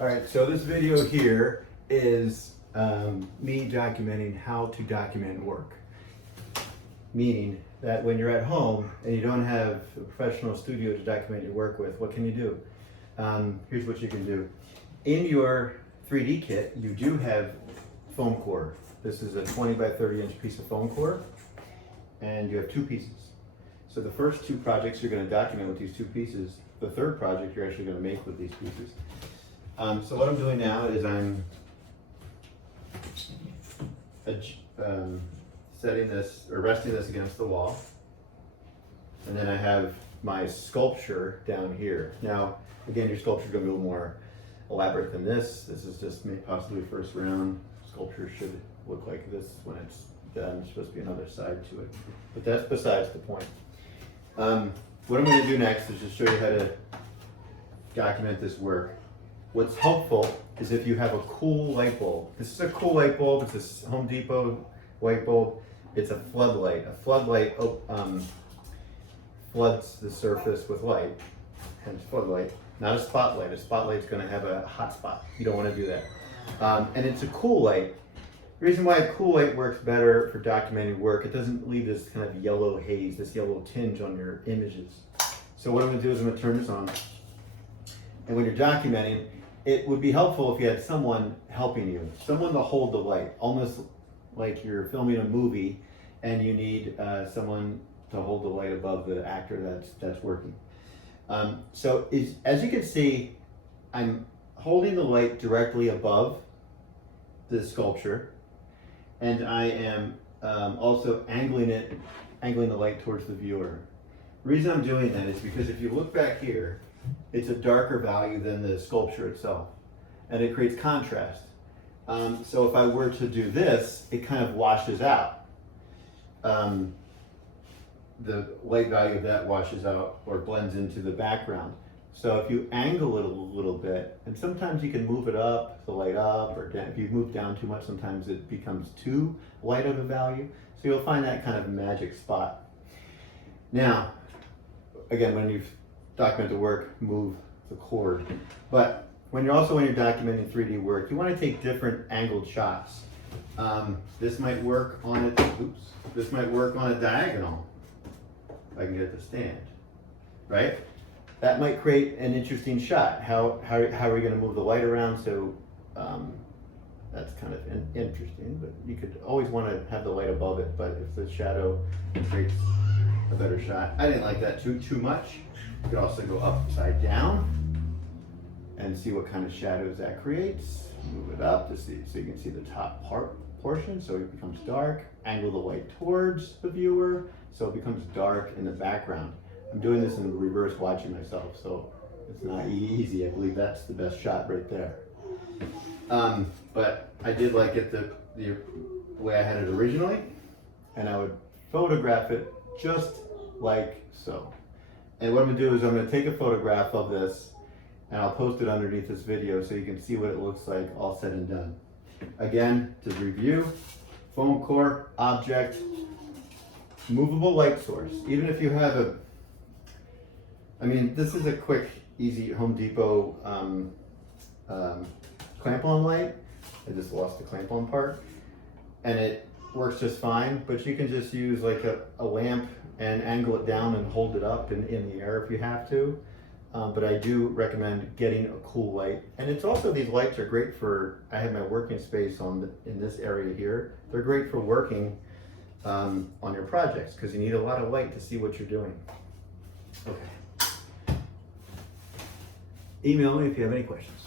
All right, so this video here is me documenting how to document work. Meaning that when you're at home and you don't have a professional studio to document your work with, what can you do? Here's what you can do. In your 3D kit, you do have foam core. This is a 20 by 30 inch piece of foam core, and you have two pieces. So the first two projects you're going to document with these two pieces. The third project you're actually going to make with these pieces. So what I'm doing now is I'm setting this or resting this against the wall, and then I have my sculpture down here. Now, again, your sculpture is going to be a little more elaborate than this. This is just possibly first round. Sculpture should look like this when it's done. There's supposed to be another side to it, but that's besides the point. What I'm going to do next is just show you how to document this work. What's helpful is if you have a cool light bulb. This is a cool light bulb. It's a Home Depot light bulb. It's a floodlight. A floodlight floods the surface with light, hence floodlight. Not a spotlight. A spotlight's going to have a hot spot. You don't want to do that. And it's a cool light. The reason why a cool light works better for documenting work, it doesn't leave this kind of yellow haze, this yellow tinge on your images. So what I'm going to do is I'm going to turn this on. And when you're documenting, it would be helpful if you had someone helping you, someone to hold the light, almost like you're filming a movie and you need someone to hold the light above the actor that's working. So as you can see, I'm holding the light directly above the sculpture, and I am also angling the light towards the viewer. The reason I'm doing that is because if you look back here, it's a darker value than the sculpture itself, and it creates contrast. So if I were to do this, it kind of washes out. The light value of that washes out or blends into the background. So if you angle it a little bit, and sometimes you can move it up, the light up, or down. If you move down too much, sometimes it becomes too light of a value. So you'll find that kind of magic spot. Now, again, when you've documented the work, move the cord. But when you're documenting 3D work, you want to take different angled shots. This might work on a, this might work on a diagonal. If I can get it to stand, right? That might create an interesting shot. How are we going to move the light around? So that's kind of interesting, but you could always want to have the light above it, but if the shadow creates a better shot. I didn't like that too much. You could also go upside down and see what kind of shadows that creates. Move it up to see, so you can see the top portion, so it becomes dark. Angle the light towards the viewer, so it becomes dark in the background. I'm doing this in reverse watching myself, so it's not easy. I believe that's the best shot right there. But I did like it the way I had it originally, and I would photograph it just like so. And what I'm gonna do is I'm gonna take a photograph of this, and I'll post it underneath this video so you can see what it looks like all said and done. Again, to review, foam core, object, movable light source. Even if you have this is a quick, easy Home Depot clamp-on light. I just lost the clamp-on part, and it works just fine, but you can just use like a lamp and angle it down and hold it up in the air if you have to. But I do recommend getting a cool light. And it's also, these lights are great for, I have my working space in this area here. They're great for working on your projects because you need a lot of light to see what you're doing. Okay. Email me if you have any questions.